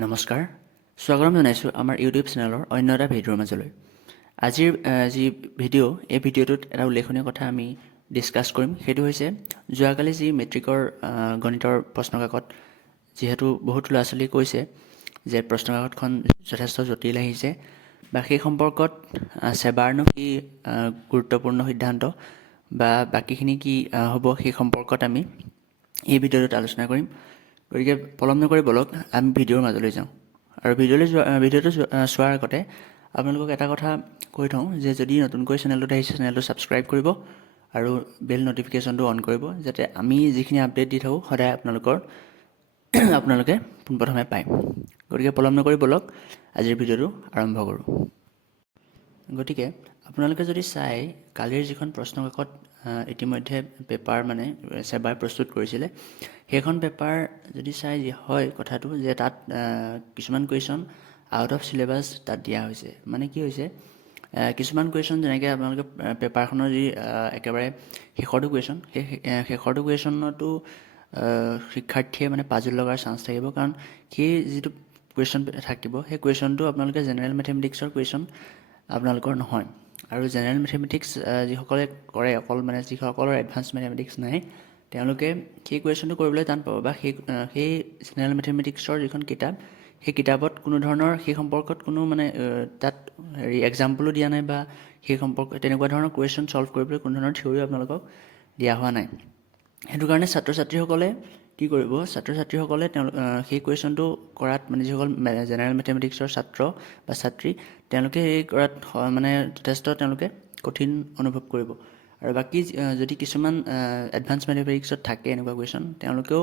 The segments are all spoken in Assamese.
নমস্কাৰ, স্বাগতম জনাইছোঁ আমাৰ ইউটিউব চেনেলৰ অন্য এটা ভিডিঅ'ৰ মাজলৈ। আজিৰ যি ভিডিঅ' এই ভিডিঅ'টোত এটা উল্লেখনীয় কথা আমি ডিছকাছ কৰিম। সেইটো হৈছে যোৱাকালি যি মেট্ৰিকৰ গণিতৰ প্ৰশ্নকাকত, যিহেতু বহুত ল'ৰা ছোৱালীয়ে কৈছে যে প্ৰশ্নকাকতখন যথেষ্ট জটিল আহিছে বা সেই সম্পৰ্কত সেবাৰনো কি গুৰুত্বপূৰ্ণ সিদ্ধান্ত বা বাকীখিনি কি হ'ব সেই সম্পৰ্কত আমি এই ভিডিঅ'টোত আলোচনা কৰিম। গতিকে পলম নকৰি বলক আমি ভিডিঅ'ৰ মাজলৈ যাওঁ। আৰু ভিডিঅ'টো চোৱাৰ আগতে আপোনালোকক এটা কথা কৈ থওঁ যে যদি নতুনকৈ চেনেলটোত আহিছে চেনেলটো ছাবস্ক্ৰাইব কৰিব আৰু বেল ন'টিফিকেশ্যনটো অন কৰিব, যাতে আমি যিখিনি আপডেট দি থাকোঁ সদায় আপোনালোকে পোনপ্ৰথমে পায়। গতিকে পলম নকৰি বলক আজিৰ ভিডিঅ'টো আৰম্ভ কৰোঁ। গতিকে আপোনালোকে যদি চাই কালিৰ যিখন প্ৰশ্নকাকত ইতিমধ্যে পেপাৰ মানে সেবাই প্ৰস্তুত কৰিছিলে, সেইখন পেপাৰ যদি চাই হয় কথাটো যে তাত কিছুমান কুৱেশ্যন আউট অফ চিলেবাছ তাত দিয়া হৈছে। মানে কি হৈছে, কিছুমান কুৱেশ্যন যেনেকৈ আপোনালোকে পেপাৰখনৰ যি একেবাৰে শেষৰটো কুৱেশ্যন, সেই শেষৰটো কুৱেশ্যনতো শিক্ষাৰ্থীয়ে মানে পাজল লগাৰ চান্স থাকিব, কাৰণ সেই যিটো কুৱেশ্যন থাকিব সেই কুৱেশ্যনটো আপোনালোকে জেনেৰেল মেথমেটিক্সৰ কুৱেশ্যন আপোনালোকৰ নহয়। আৰু জেনেৰেল মেথমেটিক্স যিসকলে কৰে, অকল মানে যিসকলৰ এডভান্স মেথমেটিক্স নাই, তেওঁলোকে সেই কুৱেশ্যনটো কৰিবলৈ টান পাব বা সেই জেনেৰেল মেথমেটিক্সৰ যিখন কিতাপ, সেই কিতাপত কোনো ধৰণৰ সেই সম্পৰ্কত কোনো মানে তাত এক্সাম্পলো দিয়া নাই বা সেই সম্পৰ্কে তেনেকুৱা ধৰণৰ কুৱেশ্যন ছল্ভ কৰিবলৈ কোনো ধৰণৰ থিয়ৰিও আপোনালোকক দিয়া হোৱা নাই। সেইটো কাৰণে ছাত্ৰ ছাত্ৰীসকলে কি কৰিব, সেই কুৱেশ্যনটো কৰাত মানে যিসকল জেনেৰেল মেথমেটিক্সৰ ছাত্ৰ বা ছাত্ৰী, তেওঁলোকে এই কৰাত মানে যথেষ্ট তেওঁলোকে কঠিন অনুভৱ কৰিব। আৰু বাকী যদি কিছুমান এডভান্স মেথমেটিক্সত থাকে এনেকুৱা কুৱেশ্যন, তেওঁলোকেও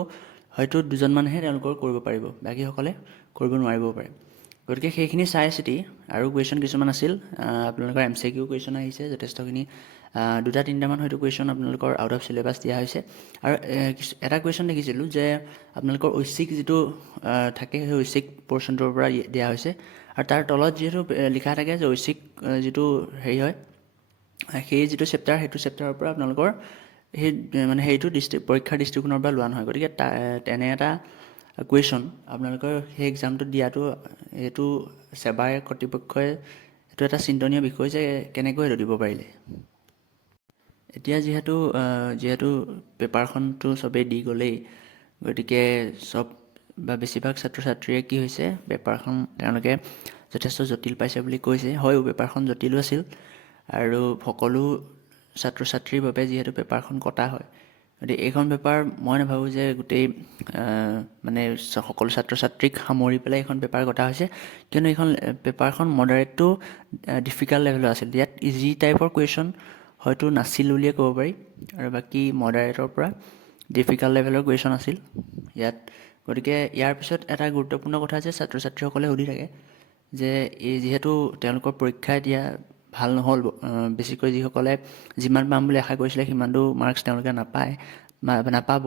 হয়তো দুজনমানহে তেওঁলোকৰ কৰিব পাৰিব, বাকীসকলে কৰিব নোৱাৰিবও পাৰে। গতিকে সেইখিনি চাই চিতি আৰু কুৱেশ্যন কিছুমান আছিল, আপোনালোকৰ MCQ কুৱেশ্যন আহিছে যথেষ্টখিনি, 2-3টামান হয়তো কুৱেশ্যন আপোনালোকৰ আউট অফ চিলেবাছ দিয়া হৈছে। আৰু এটা কুৱেশ্যন দেখিছিলোঁ যে আপোনালোকৰ ঐচ্ছিক যিটো থাকে সেই ঐচ্ছিক পৰ্চনটোৰ পৰা দিয়া হৈছে, আৰু তাৰ তলত যিহেতু লিখা থাকে যে ঐচ্ছিক যিটো হেৰি হয়, সেই যিটো চেপ্টাৰ, সেইটো চেপ্টাৰৰ পৰা আপোনালোকৰ সেই মানে সেইটো পৰীক্ষাৰ দৃষ্টিকোণৰ পৰা লোৱা নহয়। গতিকে তেনে এটা কুৱেশ্যন আপোনালোকৰ সেই এক্সামটোত দিয়াটো, এইটো সেবাৰ কৰ্তৃপক্ষই এইটো এটা চিন্তনীয় বিষয় যে কেনেকৈ এইটো দিব পাৰিলে। এতিয়া যিহেতু পেপাৰখনটো চবেই দি গ'লেই, গতিকে চব বা বেছিভাগ ছাত্ৰ ছাত্ৰীয়ে কি হৈছে, পেপাৰখন তেওঁলোকে যথেষ্ট জটিল পাইছে বুলি কৈছে। হয়ও পেপাৰখন জটিলো আছিল, আৰু সকলো ছাত্ৰ ছাত্ৰীৰ বাবে যিহেতু পেপাৰখন কটা হয়, গতিকে এইখন পেপাৰ মই নাভাবোঁ যে গোটেই মানে সকলো ছাত্ৰ ছাত্ৰীক সামৰি পেলাই এইখন পেপাৰ কটা হৈছে, কিয়নো এইখন পেপাৰখন মডাৰেট টু ডিফিকাল্ট লেভেলৰ আছিল। ইয়াত ইজি টাইপৰ কুৱেশ্যন হয়তো নাছিল বুলিয়ে ক'ব পাৰি, আৰু বাকী মডাৰেটৰ পৰা ডিফিকাল্ট লেভেলৰ কুৱেশ্যন আছিল ইয়াত। গতিকে ইয়াৰ পিছত এটা গুৰুত্বপূৰ্ণ কথা যে ছাত্ৰ ছাত্ৰীসকলে সুধি থাকে যে এই যিহেতু তেওঁলোকৰ পৰীক্ষা এতিয়া ভাল নহ'ল, বেছিকৈ যিসকলে যিমান পাম বুলি আশা কৰিছিলে সিমানটো মাৰ্কছ তেওঁলোকে নাপাব।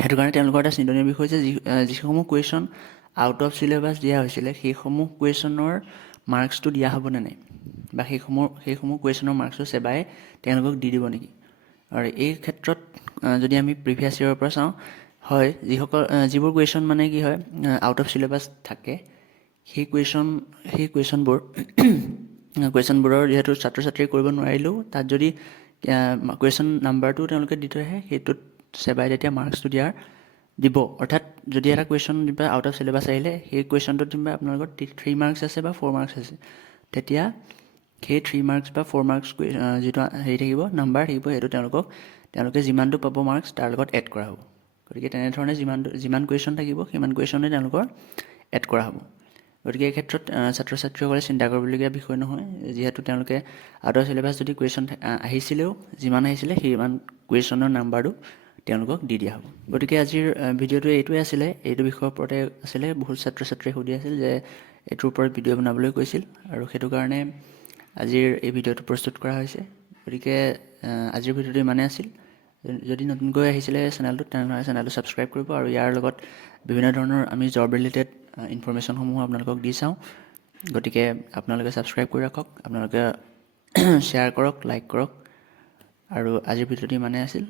সেইটো কাৰণে তেওঁলোকৰ এটা চিন্তনীয় বিষয় যে যিসমূহ কুৱেশ্যন আউট অফ চিলেবাছ দিয়া হৈছিলে, সেইসমূহ কুৱেশ্যনৰ মাৰ্কছটো দিয়া হ'বনে নাই, বা সেইসমূহ কুৱেশ্যনৰ মাৰ্কছটো সেবাই তেওঁলোকক দি দিব নেকি। আৰু এই ক্ষেত্ৰত যদি আমি প্ৰিভিয়াছ ইয়েৰৰ পৰা চাওঁ, হয়, যিবোৰ কুৱেশ্যন মানে কি হয় আউট অফ চিলেবাছ থাকে, সেই কুৱেশ্যনবোৰৰ যিহেতু ছাত্ৰ ছাত্ৰীয়ে কৰিব নোৱাৰিলেও, তাত যদি কুৱেশ্যন নাম্বাৰটো তেওঁলোকে দি থৈ আহে, সেইটোত সেবাই তেতিয়া মাৰ্কছটো দিব। অৰ্থাৎ যদি এটা কুৱেশ্যন যেনিবা আউট অফ চিলেবাছ আহিলে, সেই কুৱেশ্যনটোত যেনিবা আপোনালোকৰ 3 মাৰ্কছ আছে বা 4 মাৰ্কছ আছে, তেতিয়া সেই 3 মাৰ্কছ বা 4 মাৰ্কছ যিটো হেৰি থাকিব, নাম্বাৰ থাকিব, সেইটো তেওঁলোকে যিমানটো পাব মাৰ্কছ তাৰ লগত এড কৰা হ'ব। গতিকে তেনেধৰণে যিমান কুৱেশ্যন থাকিব সিমান কুৱেশ্যনে তেওঁলোকৰ এড কৰা হ'ব। গতিকে এই ক্ষেত্ৰত ছাত্ৰ ছাত্ৰীসকলে চিন্তা কৰিবলগীয়া বিষয় নহয়, যিহেতু তেওঁলোকে আউট অফ চিলেবাছ যদি কুৱেশ্যন আহিছিলেও, যিমান আহিছিলে সিমান কুৱেশ্যনৰ নাম্বাৰটো তেওঁলোকক দি দিয়া হ'ব। গতিকে আজিৰ ভিডিঅ'টো এইটোৱে আছিলে, এইটো বিষয়ৰ ওপৰতে আছিলে। বহুত ছাত্ৰ ছাত্ৰীয়ে সুধি আছিল যে এইটোৰ ওপৰত ভিডিঅ' বনাবলৈ কৈছিল, আৰু সেইটো কাৰণে আজিৰ এই ভিডিঅ'টো প্ৰস্তুত কৰা হৈছে। গতিকে আজিৰ ভিডিঅ'টো ইমানেই আছিল। যদি নতুনকৈ আহিছিলে চেনেলটোত, তেনেহ'লে চেনেলটো ছাবস্ক্ৰাইব কৰিব, আৰু ইয়াৰ লগত বিভিন্ন ধৰণৰ আমি জব ৰিলেটেড ইনফৰমেশ্যনসমূহ আপোনালোকক দি চাওঁ। গতিকে আপোনালোকে ছাবস্ক্ৰাইব কৰি ৰাখক, আপোনালোকে শ্বেয়াৰ কৰক, লাইক কৰক, আৰু আজিৰ ভিডিঅ'টো ইমানেই আছিল।